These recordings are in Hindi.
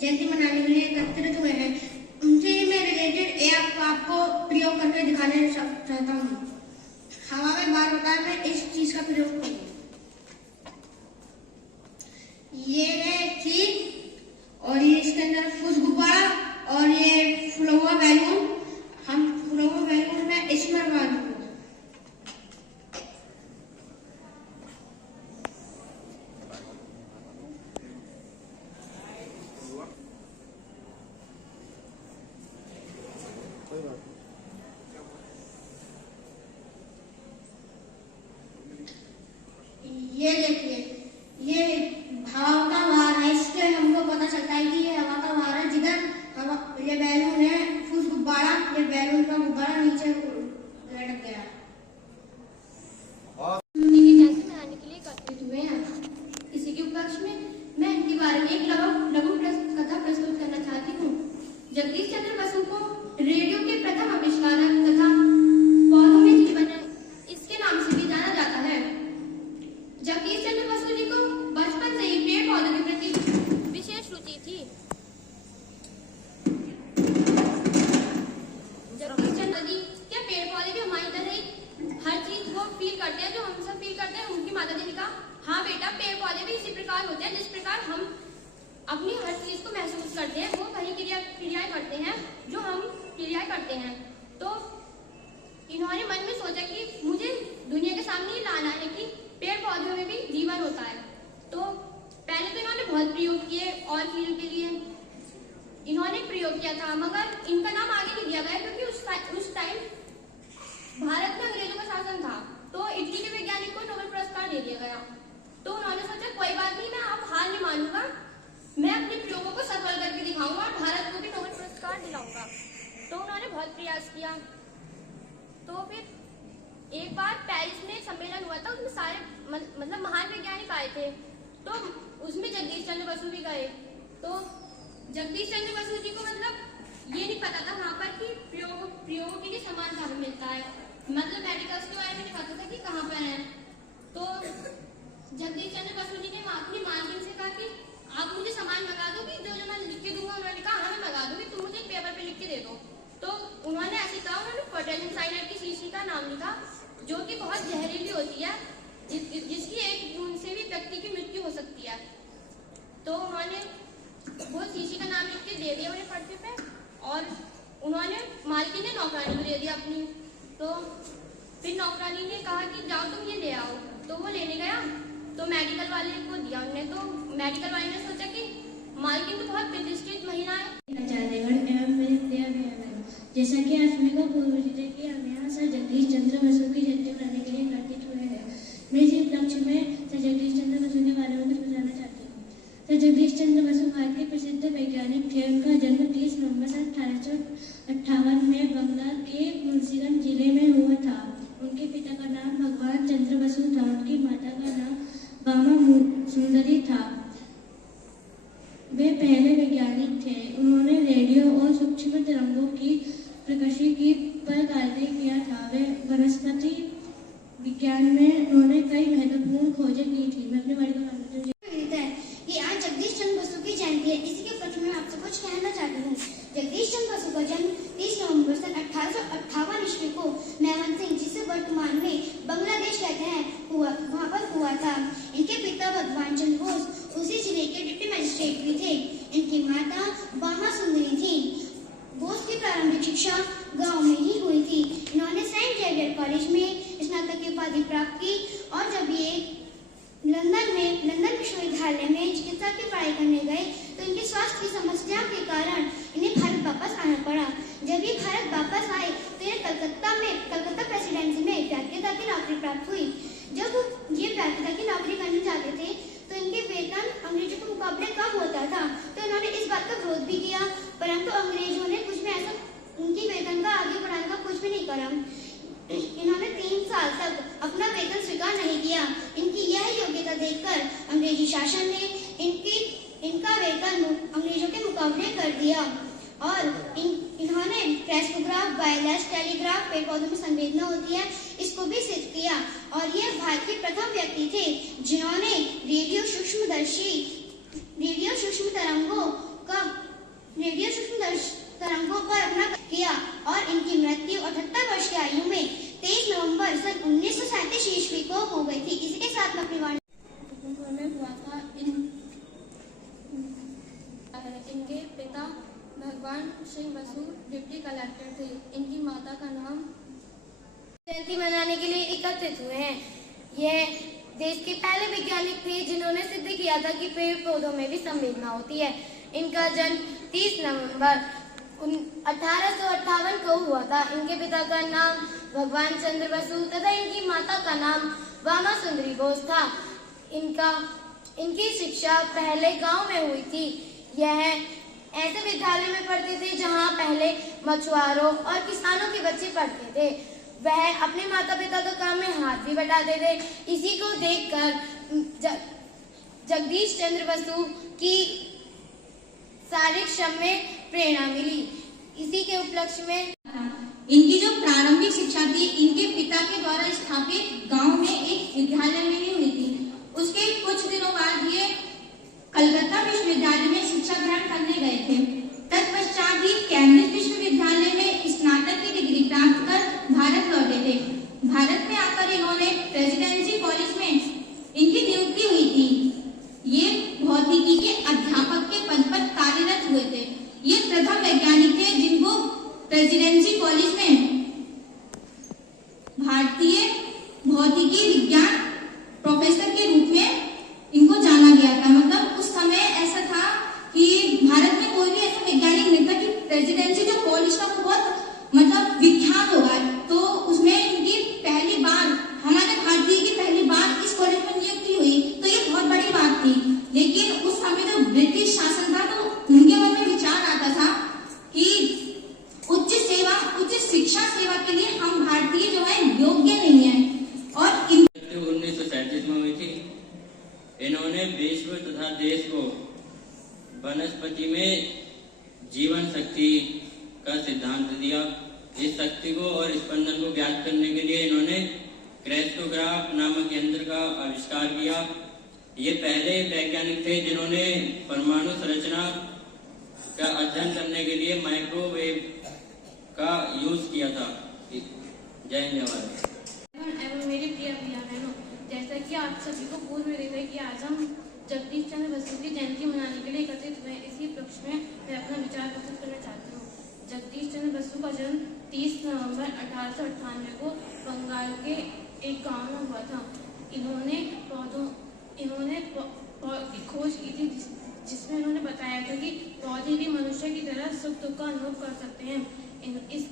जयंती मनाने के लिए एकत्रित हुए हैं, उनसे मैं रिलेटेड एक आपको प्रयोग करके दिखाने चाहता हूँ। हवा में बार होता है, मैं इस चीज का प्रयोग करूँ। ये है चीज और ये इसके अंदर फूस गुब्बारा और ये फुला हुआ बैलून। हम फुला हुआ बैलून में इसमें लगा दूंगा। ये देखिए, ये हवा का भार है, इससे हमको पता चलता है कि ये हवा का भार है। जिधर ये बैलून है फूस गुब्बारा, ये बैलून का गुब्बारा नीचे लटक गया। मनाने के लिए एकत्रित हुए हैं। इसी के उपलक्ष्य में मैं इनके बारे में एक लघु कथा प्रस्तुत करना चाहती हूँ। जगदीश चंद्र बसु को रेडियो के प्रथम आविष्कारक तथा पौधों में जीवन इसके नाम से भी जाना जाता है। जगदीश चंद्र बसु जी को बचपन से ही पेड़ पौधों के प्रति विशेष रुचि थी। जगदीश चंद्र जी क्या पेड़ पौधे भी हमारी तरह ही हर चीज को फील करते हैं जो हम सब फील करते हैं। उनकी माता जी ने कहा, हाँ बेटा, पेड़ पौधे भी इसी प्रकार होते हैं जिस प्रकार हम अपनी हर चीज को महसूस करते हैं, वो वही क्रियाएं करते हैं जो हम क्रियाएं करते हैं। तो इन्होंने मन में सोचा कि मुझे दुनिया के सामने ये लाना है कि पेड़ पौधों में भी जीवन होता है। तो पहले तो इन्होंने बहुत प्रयोग किए और चीजों के लिए इन्होंने प्रयोग किया था, मगर इनका नाम आगे नहीं दिया गया क्योंकि उस टाइम भारत में अंग्रेजों का शासन था। तो इटली के वैज्ञानिक को नोबेल पुरस्कार दे दिया गया। तो उन्होंने सोचा कोई बात नहीं, मैं अब हार नहीं मानूंगा, मैं अपने प्रयोगों को सफल करके दिखाऊंगा और भारत को भी नोबेल पुरस्कार दिलाऊंगा। तो उन्होंने बहुत प्रयास किया। तो फिर एक बार पेरिस में सम्मेलन हुआ था, उसमें सारे मतलब महान वैज्ञानिक आए थे। तो उसमें जगदीश चंद्र बसु भी गए। तो जगदीश चंद्र बसु जी को मतलब ये नहीं पता था वहाँ पर कि प्रयोगों के लिए सामान कहाँ पे मिलता है, मतलब मेडिकल्स के बारे में नहीं पता था कि कहाँ पर है। तो जगदीश चंद्र बसु जी ने अपनी मालकिन से कहा कि आप मुझे सामान मंगा दो कि जो मैं लिख के दूंगा। उन्होंने कहा, हाँ मैं मंगा दूंगी, तुम मुझे पेपर पे लिख के दे दो। तो उन्होंने ऐसे कहा, उन्होंने पोटेशियम साइनाइड की शीशी का नाम लिखा, जो कि बहुत जहरीली होती है, जिसकी एक बूंद से भी व्यक्ति की मृत्यु हो सकती है। तो उन्होंने वो शीशी का नाम लिख के दे दिया उन्हें पर्चे पे, और उन्होंने मालकिन ने नौकरानी को दे दिया अपनी। तो फिर नौकरानी ने कहा कि जाओ तुम ये ले आओ। तो वो लेने गया, तो मेडिकल वाले को दिया उन्होंने। तो मेडिकल वाले ने सोचा कि मालकिन तो बहुत प्रतिष्ठित महिला है। जैसा कि आज मेरे को पूर्व थे कि हम यहाँ सर जगदीश चंद्र बसु की जयंती मनाने के लिए एकत्रित हुए हैं। मैं इस उपलक्ष्य में सर जगदीश चंद्र बसु के बारे में कुछ बताना चाहती हूँ। सर जगदीश चंद्र बसु भारत के प्रसिद्ध वैज्ञानिक थे। उनका जन्म 30 नवंबर सन 1858 में बंगाल के मुंशीगंज जिले में हुआ था। उनके पिता का नाम भगवान चंद्र बसु था। उनकी माता का नाम बामा सुंदरी था। वे पहले वैज्ञानिक थे। उन्होंने रेडियो और सूक्ष्म तरंगों की प्रकाशिकी पर कार्य किया था। वे वनस्पति विज्ञान में उन्होंने कई महत्वपूर्ण खोजें की थी। मैं अपने बारे में कि आज जगदीश चंद्र बसु की जयंती है, इसी के उपलक्ष्य में आपसे कुछ कहना चाहती हूँ। जगदीश चंद्र बसु का जन्म 30 नवंबर सन 1858 ईस्वी को मेवात सिंह, जिसे वर्तमान में बांग्लादेश कहते हैं, वहाँ पर हुआ था। इनके पिता भगवान चंद्र बोस उसी जिले के डिप्टी मजिस्ट्रेट भी थे। इनकी माता बामा सुंदरी थी। बोस की प्रारंभिक शिक्षा गांव में ही हुई थी। इन्होंने सेंट जेवियर कॉलेज में स्नातक की उपाधि प्राप्त की और जब ये लंदन विश्वविद्यालय में चिकित्सा की पढ़ाई करने गए तो इनके स्वास्थ्य की समस्याओं के कारण इन्हें भारत वापस आना पड़ा। जब ये भारत वापस आए तो इन्हें कलकत्ता प्रेसिडेंसी में व्याख्याता की नौकरी प्राप्त हुई। जब ये व्याख्याता की नौकरी करने जाते थे तो इनके वेतन अंग्रेजों के मुकाबले कम होता था। तो इन्होंने इस बात का विरोध भी किया, परंतु अंग्रेजों ने कुछ भी ऐसा उनकी वेतन का आगे बढ़ाने का कुछ भी नहीं करा। इन्होंने 3 साल तक अपना वेतन स्वीकार नहीं किया। इनकी यह योग्यता देखकर अंग्रेजी शासन ने इनका वेतन अंग्रेजों के मुकाबले कर दिया और इन्होंने प्रेसोग्राफ, वायरलेस टेलीग्राफ, पेड़ पौधों में संवेदना होती है, इसको भी सिद्ध किया। और ये भारत के प्रथम व्यक्ति थे जिन्होंने रेडियो सूक्ष्म तरंगों का पर अपना किया और इनकी मृत्यु 78 वर्ष की आयु में 23 नवंबर सन 1937 ईस्वी को हो गई थी। इसी के साथ मैं अपनी वाणी में हुआ था। इनके पिता भगवान सिंह बसु डिप्टी कलेक्टर थे। इनकी माता का नाम जयंती मनाने के लिए एकत्रित हुए हैं। यह देश के पहले वैज्ञानिक थे जिन्होंने सिद्ध किया था कि पेड़ पौधों में भी संवेदना होती है। इनका जन्म 30 नवंबर 1858 को हुआ था। इनके पिता का नाम भगवान चंद्र बसु तथा इनकी माता का नाम वामा सुंदरी बोस था। इनकी शिक्षा पहले गांव में हुई थी। यह ऐसे विद्यालय में पढ़ते थे जहां पहले मछुआरों और किसानों के बच्चे पढ़ते थे। वह अपने माता पिता के काम में हाथ भी बटाते थे। इसी को देखकर जगदीश चंद्र बसु की शारीरिक श्रम में प्रेरणा मिली। इसी के उपलक्ष्य में इनकी जो प्रारंभिक शिक्षा थी इनके पिता के द्वारा स्थापित गांव में एक विद्यालय में ही हुई थी। उसके कुछ दिनों बाद ये कलकत्ता विश्वविद्यालय में शिक्षा ग्रहण करने गए थे। तत्पश्चात ही कैम्ब्रिज विश्वविद्यालय में स्नातक की डिग्री प्राप्त कर भारत लौटे थे। भारत में आकर इन्होंने प्रेसिडेंसी कॉलेज में इनकी नियुक्ति हुई थी। ये भौतिकी के अध्यापक के पद पर कार्यरत हुए थे। ये प्रथम वैज्ञानिक थे जिनको प्रेसिडेंसी कॉलेज में भारतीय भौतिकी विज्ञान प्रोफेसर के रूप में इनको जाना गया था। मतलब उस समय ऐसा था कि भारत में कोई भी ऐसा वैज्ञानिक नहीं था कि प्रेसिडेंसी जो कॉलेज का वो बहुत मतलब विख्यात होगा। तो उसमें इनकी पहली बार हमारे भारतीय की पहली बार इस कॉलेज में नियुक्ति हुई, तो ये बहुत बड़ी बात थी। लेकिन उस समय जो ब्रिटिश शासन था तो उनके मन में विचार आता था कि उच्च शिक्षा सेवा के लिए हम भारतीय जो है योग्य नहीं है। और 1937 में हुई थी। इन्होंने विश्व तथा देश को वनस्पति में जीवन शक्ति का सिद्धांत दिया। इस शक्ति को और स्पंदन को ज्ञात करने के लिए इन्होंने क्रेस्टोग्राफ नामक यंत्र का आविष्कार किया। ये पहले वैज्ञानिक थे जिन्होंने परमाणु संरचना का अध्ययन करने के लिए माइक्रोवेव का यूज किया था। जय हिंद, जय भारत। एवं मेरे प्रिय बहनों, जैसा कि आप सभी को पूर्व में देखा कि आज हम जगदीश चंद्र बसु की जयंती मनाने के लिए एकत्रित हुए। इसी उपलक्ष्य में मैं अपना विचार प्रस्तुत करना चाहती हूँ। जगदीश चंद्र बसु का जन्म 30 नवंबर 1898 को बंगाल के एक गांव में हुआ था। इन्होंने खोज की थी जिसमें इन्होंने बताया था कि पौधे भी मनुष्य की तरह सुख दुख का अनुभव कर सकते हैं। इस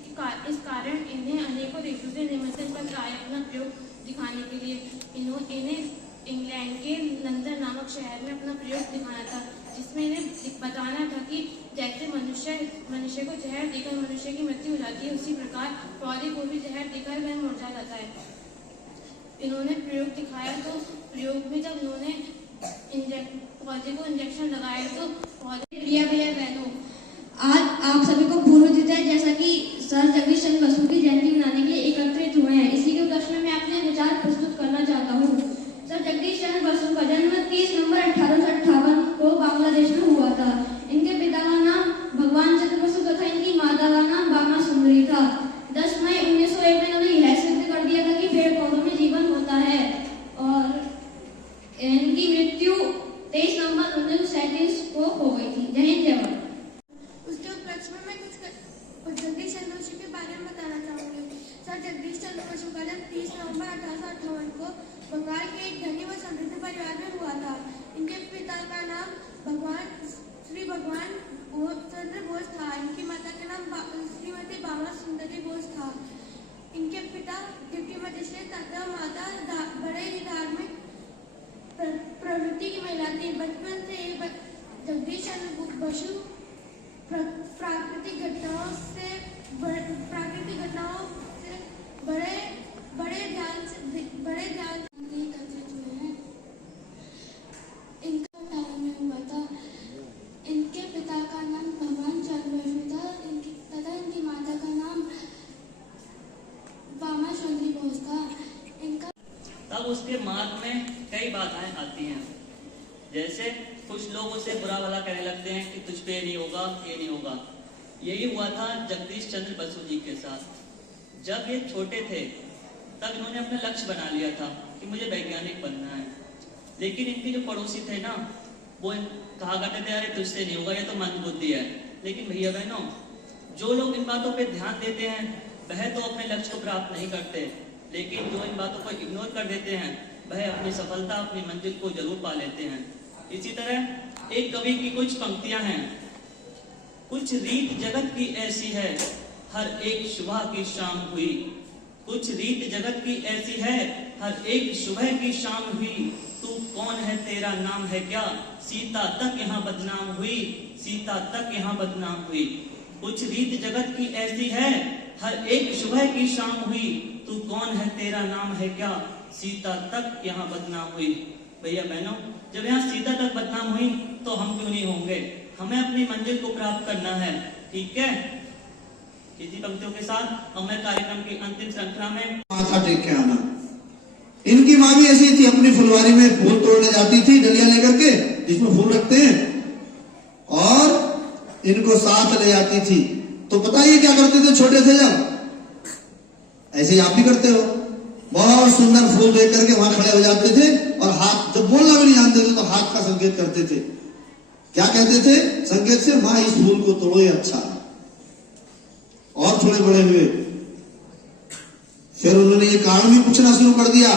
कारण इन्हें अनेकों देशों से निमंत्रण पत्र आए अपना प्रयोग दिखाने के लिए। इन्हें इंग्लैंड के लंदन नामक शहर में अपना प्रयोग दिखाना था, जिसमें इन्हें बताना था कि जैसे मनुष्य को जहर देकर मनुष्य की मृत्यु हो जाती है, उसी प्रकार पौधे को भी जहर देकर वह मुरझा जाता है। इन्होंने प्रयोग दिखाया तो प्रयोग में जब इन्होंने पौधे को इंजेक्शन लगाया तो पौधे प्रिय बहनों, आज आप सभी को पूर्व दिता है जैसा कि सर जगदीश चंद्र बसु की जयंती मनाने के लिए एकत्रित हुए हैं। इसी के उपलक्ष्य में मैं अपने विचार प्रस्तुत करना चाहता हूँ। सर जगदीश चंद्र बसु का जन्म 30 नवंबर 1858 को बांग्लादेश में हुआ था। इनके पिता का नाम भगवान चंद्र बसु तथा इनकी माता का नाम वामा सुंदरी था। 10 मई 1901 में इन्होंने यह सिद्ध कर दिया था कि पेड़ पौधों में जीवन होता है और इनकी मृत्यु 23 नवंबर 1937 को हो गई थी। जय हिंद, जय भारत। उसके उपलक्ष्य में मैं कुछ जगदीश चंद्र बसु के बारे में बताना चाहूंगी। सर जगदीश चंद्र बसु का जन्म 30 नवंबर 1858 को बंगाल के एक धनी व समृद्ध परिवार में हुआ था। इनके पिता का नाम भगवान चंद्र बोस था। इनकी माता का नाम श्रीमती वामा सुंदरी बोस था। इनके पिता डिप्टी मजिस्ट्रेट तथा माता बड़े ही धार्मिक प्रवृत्ति की महिला थी। बचपन से जगदीश चंद्र बसु प्राकृतिक घटनाओं से बड़े ध्यान एकत्रित हुए हैं। इनका 18 में हुआ था। इनके पिता का नाम भगवान चंद्र बसु था तथा इनकी माता का नाम वामा सुंदरी बोस था। इनका तब उसके मार्ग में कई बाधाएं आती हैं। जैसे कुछ लोग उसे बुरा भला कहने लगते हैं कि तुझ पे नहीं होगा, ये नहीं होगा। यही हुआ था जगदीश चंद्र बसु जी के साथ। जब ये छोटे थे तब इन्होंने अपना लक्ष्य बना लिया था कि मुझे वैज्ञानिक बनना है। लेकिन इनके जो पड़ोसी थे ना, वो कहा करते थे अरे तुझसे नहीं होगा, ये तो मंदबुद्धि है। लेकिन भैया बहनों, जो लोग इन बातों पे ध्यान देते हैं वह तो अपने लक्ष्य को प्राप्त नहीं करते, लेकिन जो इन बातों को इग्नोर कर देते हैं वह अपनी सफलता, अपनी मंजिल को जरूर पा लेते हैं। इसी तरह एक कवि की कुछ पंक्तियां हैं। कुछ रीत जगत की ऐसी है, हर एक सुबह की शाम हुई। कुछ रीत जगत की ऐसी है, हर एक सुबह की शाम हुई। तू कौन है, तेरा नाम है क्या, सीता तक यहाँ बदनाम हुई, सीता तक यहाँ बदनाम हुई। कुछ रीत जगत की ऐसी है, हर एक सुबह की शाम हुई। तू कौन है, तेरा नाम है क्या, सीता तक यहाँ बदनाम हुई। भैया बहनों, जब यहाँ सीता तक बदनाम हुई तो हम क्यों नहीं होंगे। हमें अपनी मंजिल को प्राप्त करना है, ठीक है। इसी पंक्तियों के साथ हमें कार्यक्रम की अंतिम श्रृंखला में माथा टेक के आना। इनकी माँ भी ऐसी थी, अपनी फुलवारी में फूल तोड़ने जाती थी डलिया लेकर के, जिसमें फूल रखते हैं, और इनको साथ ले जाती थी। तो पता ही क्या करते थे छोटे थे जब, ऐसे ही आप भी करते हो, बहुत सुंदर फूल देख करके वहां खड़े हो जाते थे और हाथ, जब बोलना भी नहीं जानते थे तो हाथ का संकेत करते थे। क्या कहते थे संकेत से, माँ इस फूल को तोड़ो, ये अच्छा है। और थोड़े बड़े हुए फिर उन्होंने ये कारण भी पूछना शुरू कर दिया,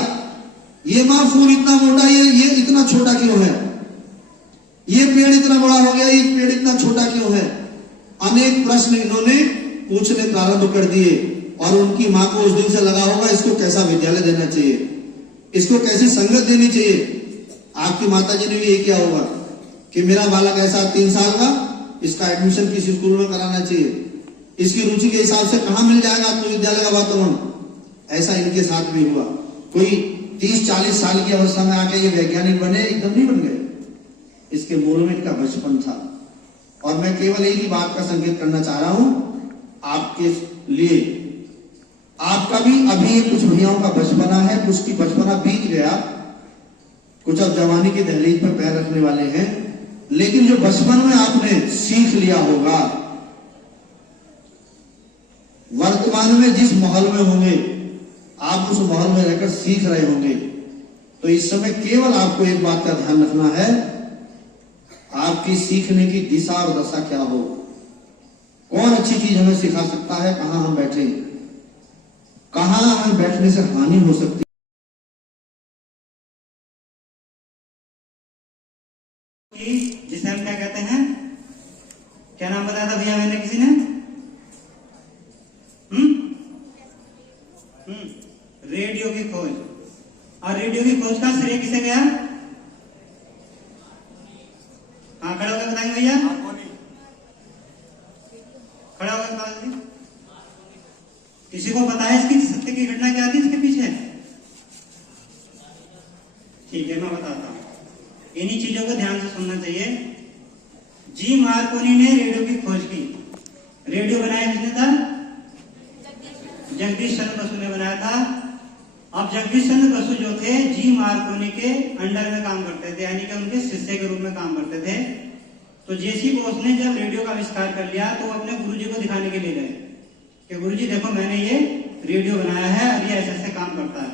ये माँ फूल इतना मोटा, ये इतना छोटा क्यों है, ये पेड़ इतना बड़ा हो गया, ये पेड़ इतना छोटा क्यों है। अनेक प्रश्न इन्होंने पूछने प्रारंभ कर दिए और उनकी माँ को उस दिन से लगा होगा इसको कैसा विद्यालय देना चाहिए, इसको कैसी संगत देनी चाहिए। आपकी माता जी ने भी ये किया होगा कि मेरा बालक ऐसा 3 साल का, इसका एडमिशन किसी स्कूल में कराना चाहिए, इसकी रुचि के हिसाब से कहां मिल जाएगा आपको विद्यालय का वातावरण। ऐसा इनके साथ भी हुआ। कोई 30-40 साल की अवस्था में आके ये वैज्ञानिक बने, एकदम नहीं बन गए। इसके मूल में इनका बचपन था। और मैं केवल एक ही बात का संकेत करना चाह रहा हूं आपके लिए, आपका भी अभी कुछ भैयाओं का बचपना है, कुछ की बचपना बीत गया, कुछ अब जवानी की दहलीज पर पैर रखने वाले हैं। लेकिन जो बचपन में आपने सीख लिया होगा, वर्तमान में जिस माहौल में होंगे आप उस माहौल में रहकर सीख रहे होंगे। तो इस समय केवल आपको एक बात का ध्यान रखना है, आपकी सीखने की दिशा और दशा क्या हो, कौन अच्छी चीज हमें सिखा सकता है, कहां हम बैठे, कहां हमें बैठने से हानि हो सकती है। जिसे हम क्या कहते हैं, क्या नाम बताया था भैया मैंने, किसी ने रेडियो की खोज। और रेडियो की खोज का श्रेय किसे गया? हाँ, खड़ा होकर बताएंगे भैया, खड़ा होकर बताओ। किसी को पता है इसकी सत्य की घटना क्या थी इसके पीछे? ठीक है, मैं बताता हूं। इन्हीं चीजों को ध्यान से सुनना चाहिए। जी मार्कोनी ने रेडियो की खोज की। रेडियो बनाया किसने था? जगदीश चंद्र बसु ने बनाया था। अब जगदीश चंद्र बसु जो थे जी मार्कोनी के अंडर में काम करते थे, यानी कि उनके शिष्य के रूप में काम करते थे। तो जेसी बोस ने जब रेडियो का आविष्कार कर लिया तो अपने गुरुजी को दिखाने के लिए गए कि गुरुजी देखो मैंने ये रेडियो बनाया है और ये ऐसे ऐसे काम करता है।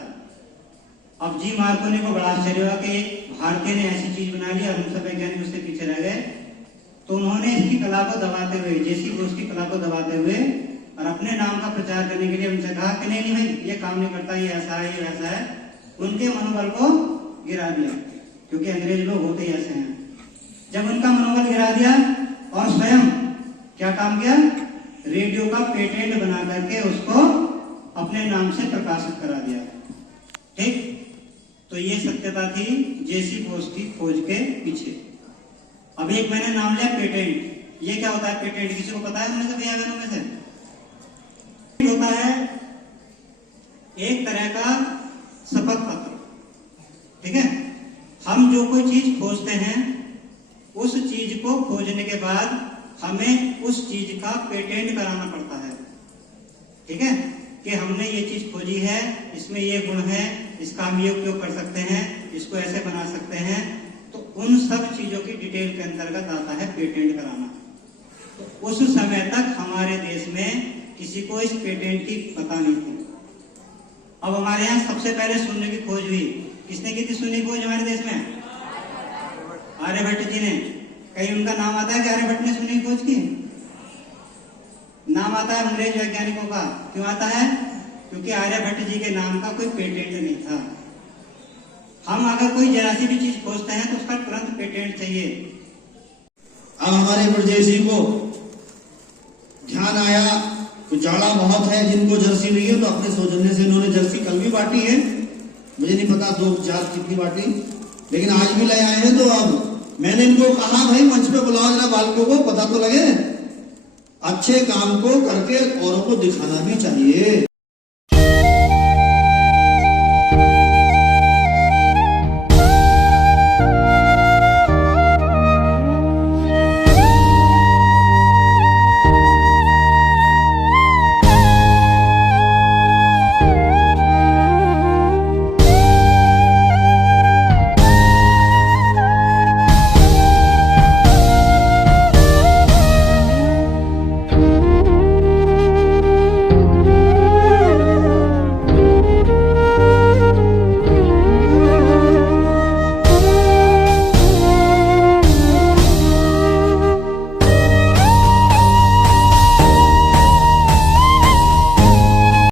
अब जी मार्कोनी को बड़ा आश्चर्य हुआ कि भारतीय ने ऐसी चीज बना ली और हम सब वैज्ञानिक उससे पीछे रह गए। तो उन्होंने इसकी कला को दबाते हुए, जेसी बोस की कला को दबाते हुए और अपने नाम का प्रचार करने के लिए उनसे कहा कि नहीं भाई ये काम नहीं करता, ये ऐसा है, ये वैसा है। उनके मनोबल को गिरा दिया, क्योंकि अंग्रेज लोग होते ही ऐसे हैं। जब उनका मनोबल गिरा दिया और स्वयं क्या काम किया, रेडियो का पेटेंट बना करके उसको अपने नाम से प्रकाशित करा दिया। ठीक, तो ये सत्यता थी जेसी बोस की खोज के पीछे। अब एक मैंने नाम लिया पेटेंट। ये क्या होता है पेटेंट? किसी को पता है हमने से भैया बहनों में से? होता है एक तरह का शपथ पत्र। ठीक है, हम जो कोई चीज खोजते हैं उस चीज को खोजने के बाद हमें उस चीज का पेटेंट कराना पड़ता है। ठीक है, कि हमने ये चीज खोजी है, इसमें ये गुण है, इसका हम ये उपयोग कर सकते हैं, इसको ऐसे बना सकते हैं। तो उन सब चीजों की डिटेल के अंतर्गत आता है पेटेंट कराना। तो उस समय तक हमारे देश में किसी को इस पेटेंट की पता नहीं थी। अब हमारे यहाँ सबसे पहले शून्य की खोज हुई, किसने की थी शून्य की खोज हमारे देश में? आर्यभट्ट जी ने। कहीं उनका नाम आता है कि आर्यभट्ट ने शून्य की खोज की? नाम आता है अंग्रेज वैज्ञानिकों का। क्यों आता है? क्योंकि आर्यभट्ट जी के नाम का कोई पेटेंट नहीं था। हम अगर कोई जरा सी भी चीज खोजते हैं तो उसका तुरंत पेटेंट चाहिए। अब हमारे ब्रजेश जी को ध्यान आया कि जाड़ा बहुत है, जिनको जर्सी नहीं है तो अपने सौजन्य से इन्होंने जर्सी कल भी बांटी है, मुझे नहीं पता 2000 कितनी बांटी, लेकिन आज भी ले आए हैं। तो अब मैंने इनको कहा भाई मंच पे बुलाओ जरा बालकों को, पता तो लगे। अच्छे काम को करके औरों को दिखाना भी चाहिए।